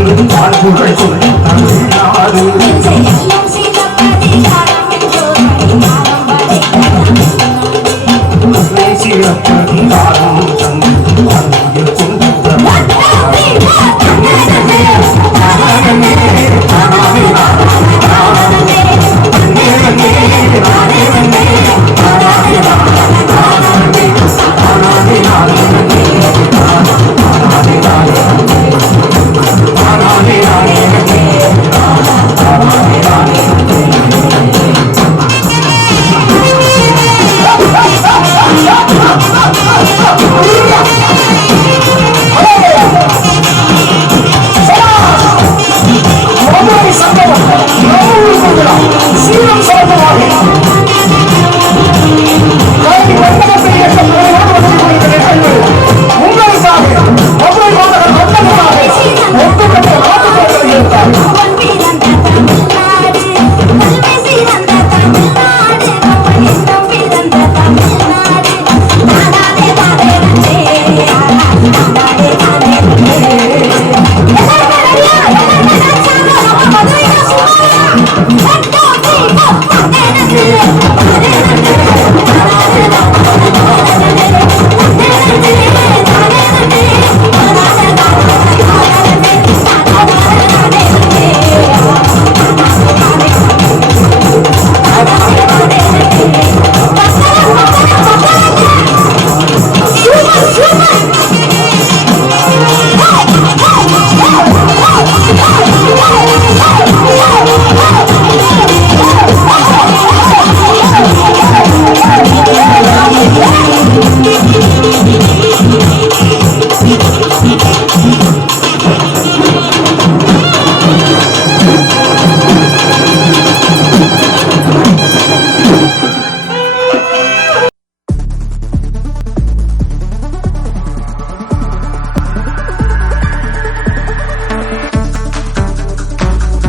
சொல்லும் வாழ்வுகள் சொல்லும்